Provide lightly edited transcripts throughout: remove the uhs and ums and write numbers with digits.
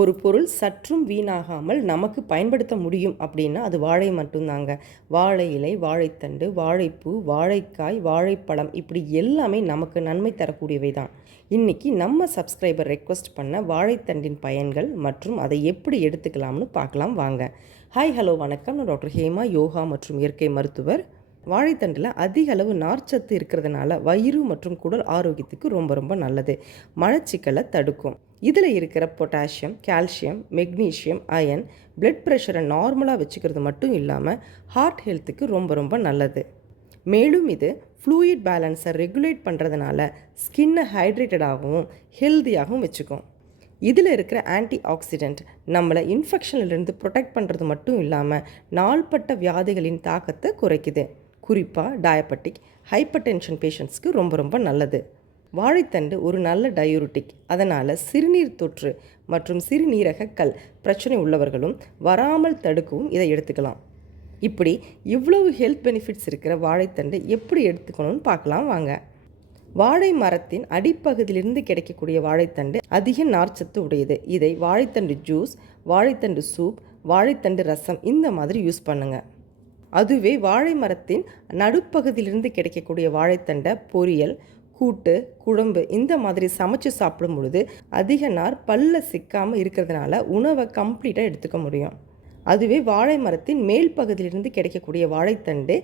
ஒரு பொருள் சற்றும் வீணாகாமல் நமக்கு பயன்படுத்த முடியும் அப்படின்னா அது வாழை மட்டும்தாங்க. வாழை இலை, வாழைத்தண்டு, வாழைப்பூ, வாழைக்காய், வாழைப்பழம் இப்படி எல்லாமே நமக்கு நன்மை தரக்கூடியவை தான். இன்றைக்கி நம்ம சப்ஸ்கிரைபர் ரெக்வஸ்ட் பண்ண வாழைத்தண்டின் பயன்கள் மற்றும் அதை எப்படி எடுத்துக்கலாம்னு பார்க்கலாம் வாங்க. ஹாய் ஹலோ வணக்கம். நான் டாக்டர் ஹேமா, யோகா மற்றும் இயற்கை மருத்துவர். வாழைத்தண்டில் அதிக அளவு நார்ச்சத்து இருக்கிறதுனால வயிறு மற்றும் குடல் ஆரோக்கியத்துக்கு ரொம்ப ரொம்ப நல்லது. மலச்சிக்கலை தடுக்கும். இதில் இருக்கிற potassium, calcium, magnesium, iron blood ப்ரெஷரை நார்மலாக வச்சுக்கிறது மட்டும் இல்லாமல் ஹார்ட் ஹெல்த்துக்கு ரொம்ப ரொம்ப நல்லது. மேலும் இது ஃப்ளூயிட் பேலன்ஸை ரெகுலேட் பண்ணுறதுனால ஸ்கின்னை ஹைட்ரேட்டடாகவும் ஹெல்த்தியாகவும் வச்சுக்கும். இதில் இருக்கிற ஆன்டி ஆக்சிடெண்ட் நம்மளை இன்ஃபெக்ஷன்லேருந்து ப்ரொடெக்ட் பண்ணுறது மட்டும் இல்லாமல் நாள்பட்ட வியாதிகளின் தாக்கத்தை குறைக்குது. குறிப்பாக டயபெட்டிக், ஹைப்பர் டென்ஷன் பேஷண்ட்ஸ்க்கு ரொம்ப ரொம்ப நல்லது. வாழைத்தண்டு ஒரு நல்ல டயூரிட்டிக். அதனால் சிறுநீர் தொற்று மற்றும் சிறுநீரக கல் பிரச்சனை உள்ளவர்களும் வராமல் தடுக்கவும் இதை எடுத்துக்கலாம். இப்படி இவ்வளவு ஹெல்த் பெனிஃபிட்ஸ் இருக்கிற வாழைத்தண்டு எப்படி எடுத்துக்கணும்னு பார்க்கலாம் வாங்க. வாழை மரத்தின் அடிப்பகுதியிலிருந்து கிடைக்கக்கூடிய வாழைத்தண்டு அதிக நார்ச்சத்து உடையது. இதை வாழைத்தண்டு ஜூஸ், வாழைத்தண்டு சூப், வாழைத்தண்டு ரசம் இந்த மாதிரி யூஸ் பண்ணுங்கள். அதுவே வாழை மரத்தின் நடுப்பகுதியிலிருந்து கிடைக்கக்கூடிய வாழைத்தண்டை பொரியல், கூட்டு, குழம்பு இந்த மாதிரி சமைச்சு சாப்பிடும் பொழுது அதிக நார் பல்ல சிக்காமல் இருக்கிறதுனால உணவை கம்ப்ளீட்டாக எடுத்துக்க முடியும். அதுவே வாழை மரத்தின் மேல் பகுதியிலிருந்து கிடைக்கக்கூடிய வாழைத்தண்டு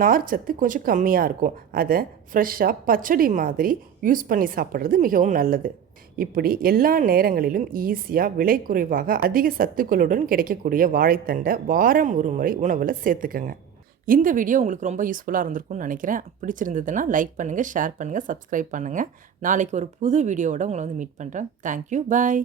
நார்ச்சத்து கொஞ்சம் கம்மியாக இருக்கும். அதை ஃப்ரெஷ்ஷாக பச்சடி மாதிரி யூஸ் பண்ணி சாப்பிட்றது மிகவும் நல்லது. இப்படி எல்லா நேரங்களிலும் ஈஸியாக விலை குறைவாக அதிக சத்துக்களுடன் கிடைக்கக்கூடிய வாழைத்தண்டை வாரம் ஒரு முறை உணவில் சேர்த்துக்கங்க. இந்த வீடியோ உங்களுக்கு ரொம்ப யூஸ்ஃபுல்லாக இருந்திருக்கும்னு நினைக்கிறேன். பிடிச்சிருந்ததுன்னா லைக் பண்ணுங்கள், ஷேர் பண்ணுங்கள், சப்ஸ்கிரைப் பண்ணுங்கள். நாளைக்கு ஒரு புது வீடியோவோட உங்களை மீட் பண்ணுறேன். தேங்க்யூ, பாய்.